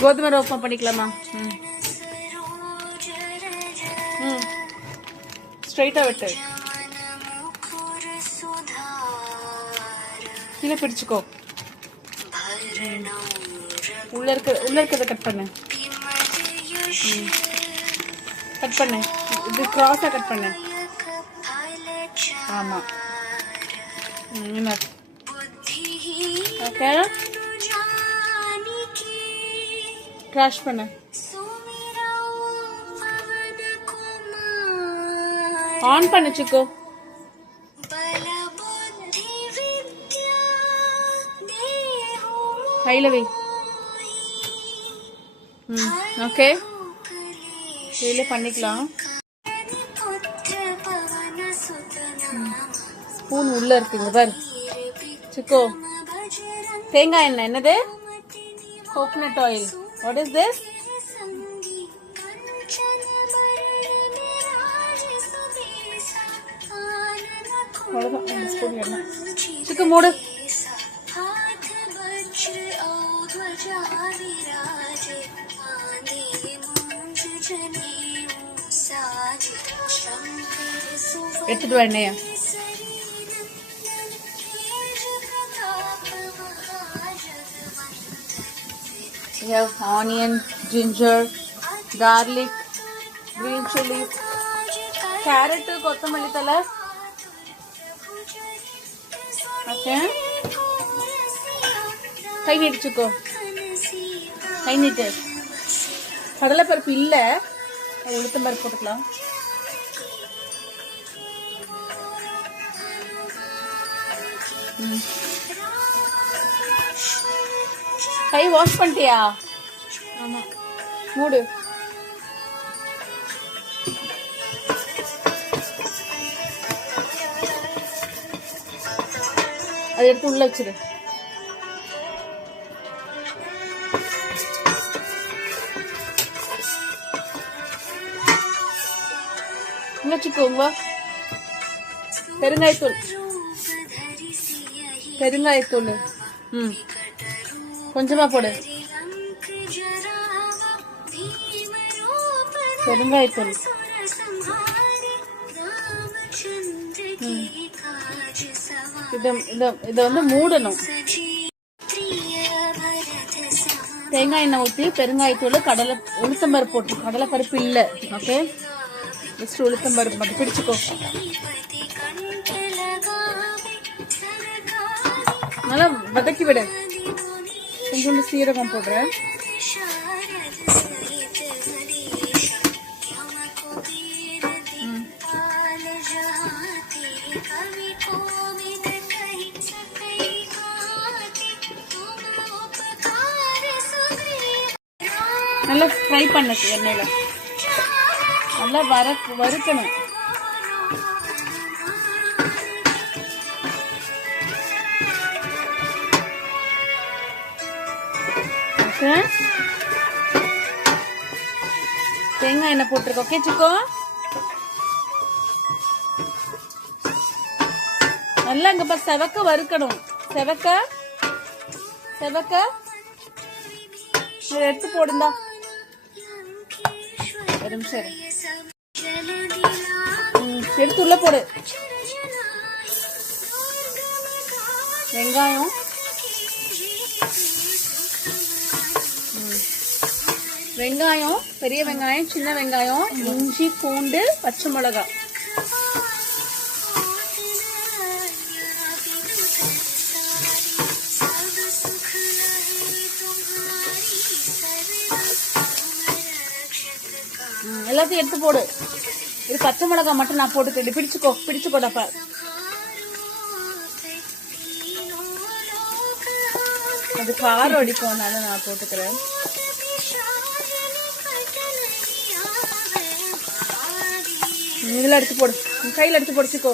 கோதுமை ரவை பண்ணிக்கலாமா? ம் ம் ஸ்ட்ரைட்டா வெட்டு. கீழே பிடிச்சுக்கோ. உள்ள இருக்கிறத கட் பண்ணு. கட் பண்ணு. இது கிராஸா கட் பண்ணு. ஆமா. ஓகே. கிராஷ் பண்ணு. ஆன் பண்ணிச்சுக்கோ. கையில வை. ஓகே, கையில பண்ணிக்கலாம். ஸ்பூன் உள்ள இருக்குங்க பாரு சிக்கோ. தேங்காய் எண்ணெய். என்னது? Coconut oil. What is this? சிக்கோ மூடு. எடுத்துட்டு வா எண்ணெய. We have onion, ginger, garlic, green chili, carrot, கொத்தமல்லி தலை. ஓகே, கை நீட்டிச்சுக்கோ. கை நீட்டு. கடலைப்பருப்பு இல்ல, உளுத்தம் பருப்பு போட்டுக்கலாம். கை வாஷ் பண்ணிட்டியா? ஆமா. மூடு. அதை எடுத்து உள்ள வச்சிரு. வச்சுக்கோங்க. பெருங்காயத்தூள். பெருங்காயத்தூள் கொஞ்சமா போடு. பெருங்காயத்தூள். இத வந்து மூடணும். தேங்காய் எண்ணெய் ஊற்றி பெருங்காயத்தூள், கடலை உளுத்தம்பருப்பு போட்டு. கடலை பருப்பு இல்ல. ஓகே, நெக்ஸ்ட் உளுத்தம்பருப்பு மட்டும் பிடிச்சுக்கோ. நல்லா வதக்கி விடு. கொஞ்சோண்டு சீரகம் போடுறேன். நல்லா ஃப்ரை பண்ணது எண்ணெயில. நல்லா வறுக்கணும். தேங்காய் எண்ணெய் போட்டிருக்கோம். ஓகே சிக்கோ, நல்லா இங்க செவக்க வறுக்கணும். செவக்க செவக்க எடுத்து போடுந்தா. ஒரு நிமிஷம் எடுத்து உள்ள போடு. வெங்காயம், வெங்காயம், பெரிய வெங்காயம், சின்ன வெங்காயம், இஞ்சி, பூண்டு, பச்சை மிளகாய். எல்லாத்தையும் எடுத்து போடு. இது பச்சை மிளகாய் மட்டும் நான் போட்டு பிடிச்சுக்கோடப்ப. அது காரம் அடிப்போம்னால நான் போட்டுக்கிறேன். இதெல்லாம் எடுத்து போடு. கையில எடுத்து போடுச்சுக்கோ.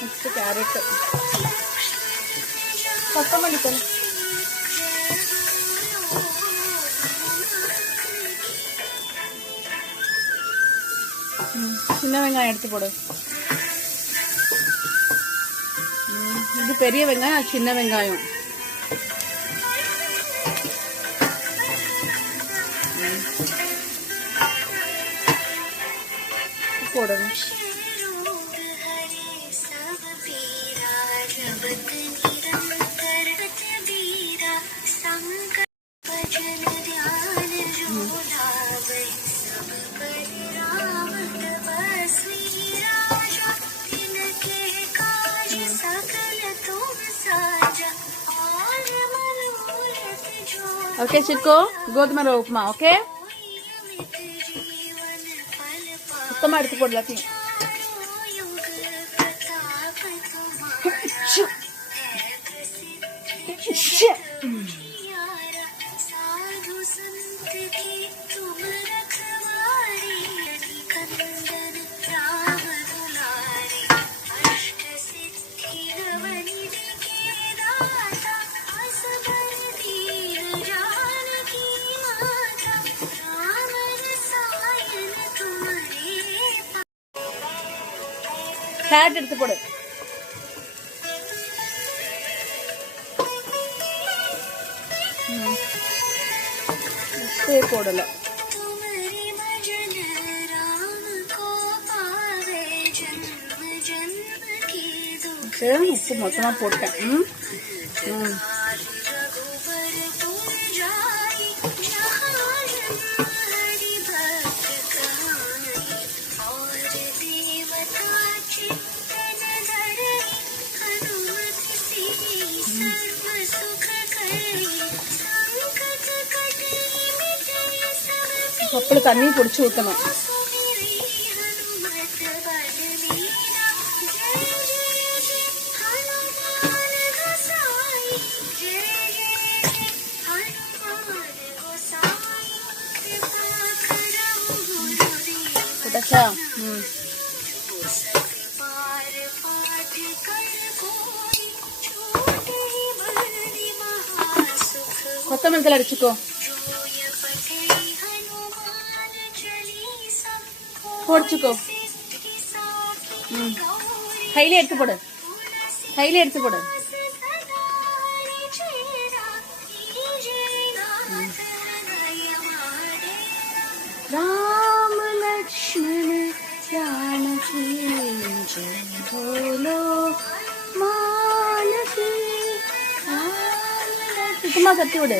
நெக்ஸ்ட் கேரட், கொத்தமல்லி தலை. சின்ன வெங்காயம் எடுத்து போடு. இது பெரிய வெங்காயம், சின்ன வெங்காயம். போடணும். ఓకే చిక్కు, గోధుమ రవ్వ ఉప్మా. ఓకే, మొత్తం అడుగు పొడి. கேரட் எடுத்து போடு. போடல. உப்பு மொத்தமா போட்டேன். கப்பல தண்ணி பிடிச்சி ஊற்றணும். கொத்தமல்லி அடிச்சுக்கோ. பொடிச்சுக்கோ. கையில எடுத்து போடு. கையில எடுத்து போடு. ராம லக்ஷ்மண ஜானகி போலோ மானகி. சுத்தமா கட்டி விடு.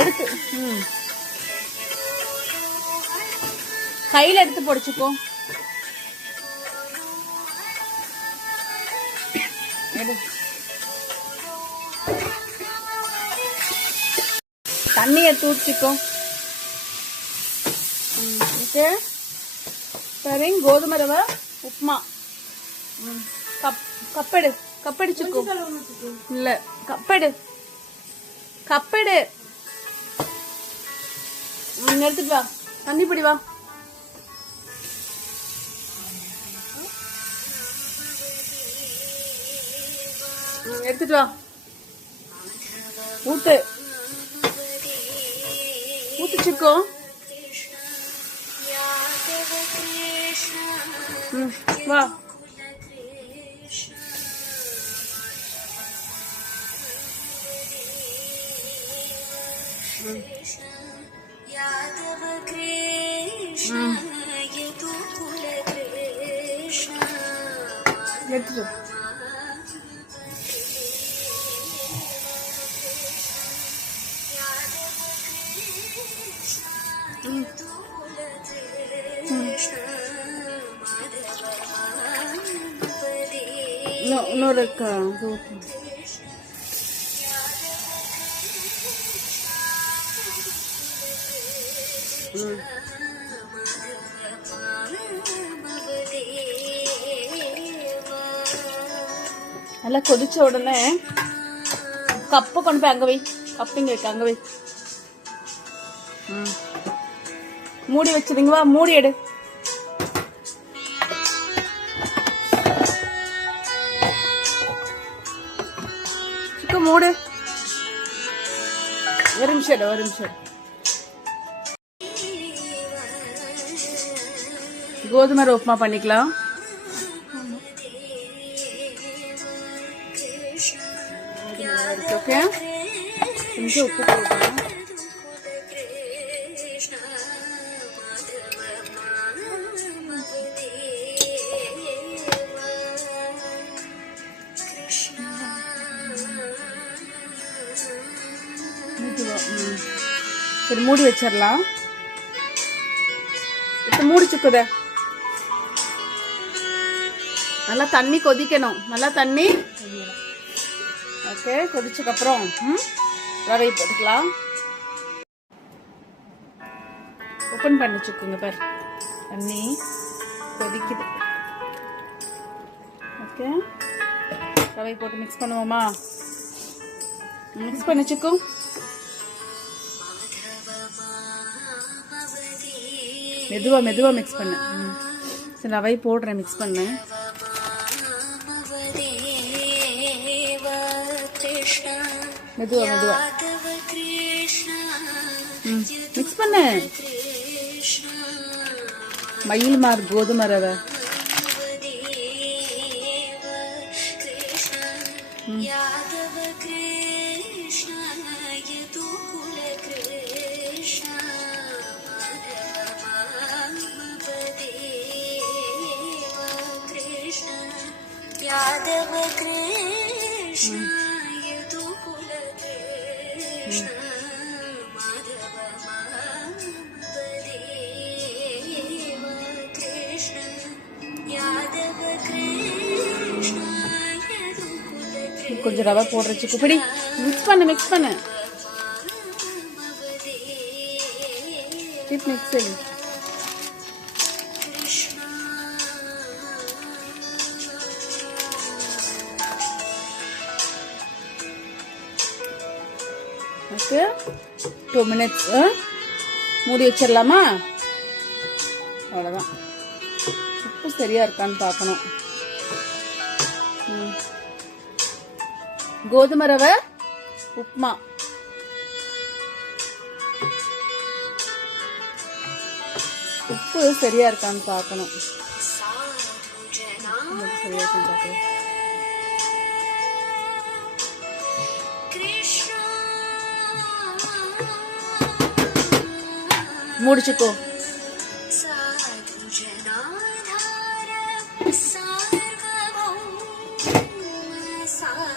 எடுத்து கையில எடுத்து பொடிச்சுக்கோ. தண்ணி எடுத்து ஊற்றிக்கோ. சரி, கோதுமை ரவை உப்மா. கப்பெடு. கப்படிச்சுக்கோ. இல்ல, கப்பெடு. கப்பெடு. எடுத்துட்டு வா. தண்ணி பிடி வா. எடுத்துட்டு வா. ஊத்து. ஊத்துச்சுக்கோ. வா. எடுத்துட்டு இன்னொரு நல்லா கொதிச்ச உடனே கப்பு கொண்டு போய் அங்க வை. கப்பிங்க வைக்க அங்க வை. மூடி வச்சிருங்க. வா, மூடி எடு. சிக்கு மூடு. ஒரு நிமிஷம், ஒரு நிமிஷம். கோதுமை ரவை உப்புமா பண்ணிக்கலாம். ஓகே, கொஞ்சம் உப்பு போடலாம். சரி, மூடி வச்சிடலாம். இப்போ மூடி சுக்குத. நல்லா தண்ணி கொதிக்கணும். நல்லா தண்ணி. ஓகே, கொதிச்சக்கப்புறம் ரவை போட்டுக்கலாம். ஓப்பன் பண்ணி சுக்குங்க பாரு. தண்ணி கொதிக்குது. ஓகே, ரவை போட்டு மிக்ஸ் பண்ணுவோமா? மிக்ஸ் பண்ணி சுக்கும். மெதுவா மெதுவா மிக்ஸ் பண்ணு. சரி, ரவை போடுறேன். மிக்ஸ் பண்ணு. மெதுவா மெதுவா மிக்ஸ் பண்ணு. மயில் மார் கோதுமை ரவை. यादव कृष्ण यदुकुल कृष्ण माधव महादेव कृष्ण यादव कृष्ण यदुकुल कृष्ण. கொஞ்சம் ரவை போடுற சிக்கு பிடி. மிக்ஸ் பண்ணு. Keep mixing. ஓகே, 2 minutes மூடி வச்சிடலாமா? அவ்வளோதான். உப்பு சரியா இருக்கான்னு பார்க்கணும். கோதுமை ரவை உப்புமா. உப்பு சரியா இருக்கான்னு பார்க்கணும். சரியா இருக்கான்னு பார்க்கணும். முடிச்சுக்கோ.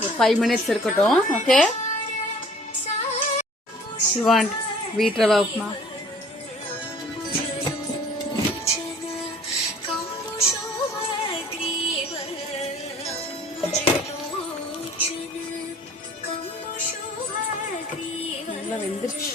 ஒரு 5 minutes இருக்கட்டும். Okay, you want wheat rava upma? நல்லா வெந்துருச்சு.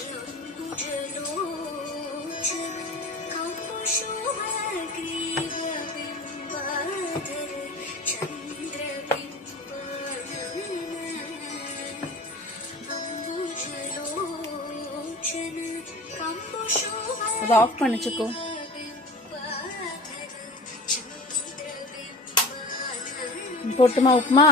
அதை ஆஃப் பண்ணிச்சுக்கோ. போட்டுமா உப்புமா?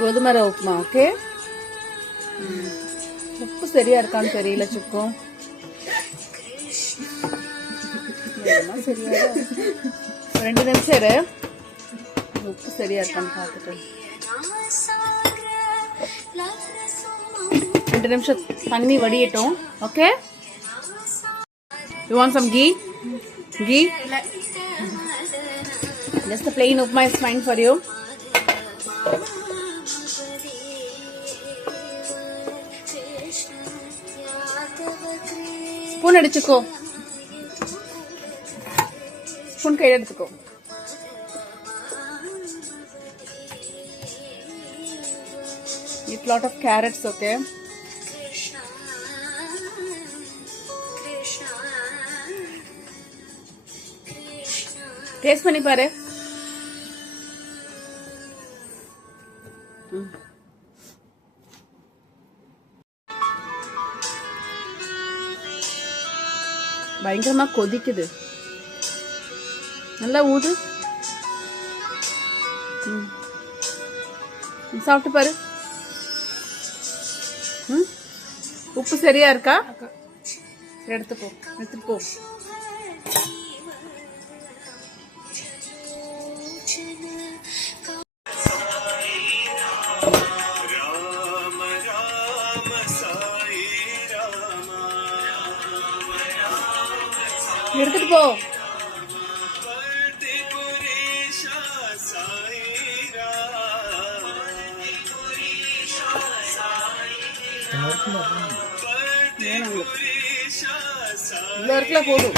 கோதுமை ரவை உப்புமா. ஓகே, உப்பு சரியா இருக்கான்னு தெரியல சுக்கு. சரியா 2 நிமிஷம் இரு. உப்பு சரியா இருக்கான்னு பார்த்துட்டு 2 நிமிஷம் தண்ணி வடியட்டும். Okay, you want some ghee? Just the plain upma is fine for you. Spoon அடிச்சுக்கோ. ஸ்பூன் கையில் எடுத்துக்கோ. Eat lot of carrots, okay? Taste பண்ணி பாரு. பயங்கரமா கொதிக்குது. நல்லா ஊது. சாப்பிட்டு பாரு. உப்பு சரியா இருக்கா? எடுத்துப்போ, எடுத்துட்டு போ. எடுத்துட்டு போ. இவ்வளோ இருக்குல்ல போதும்.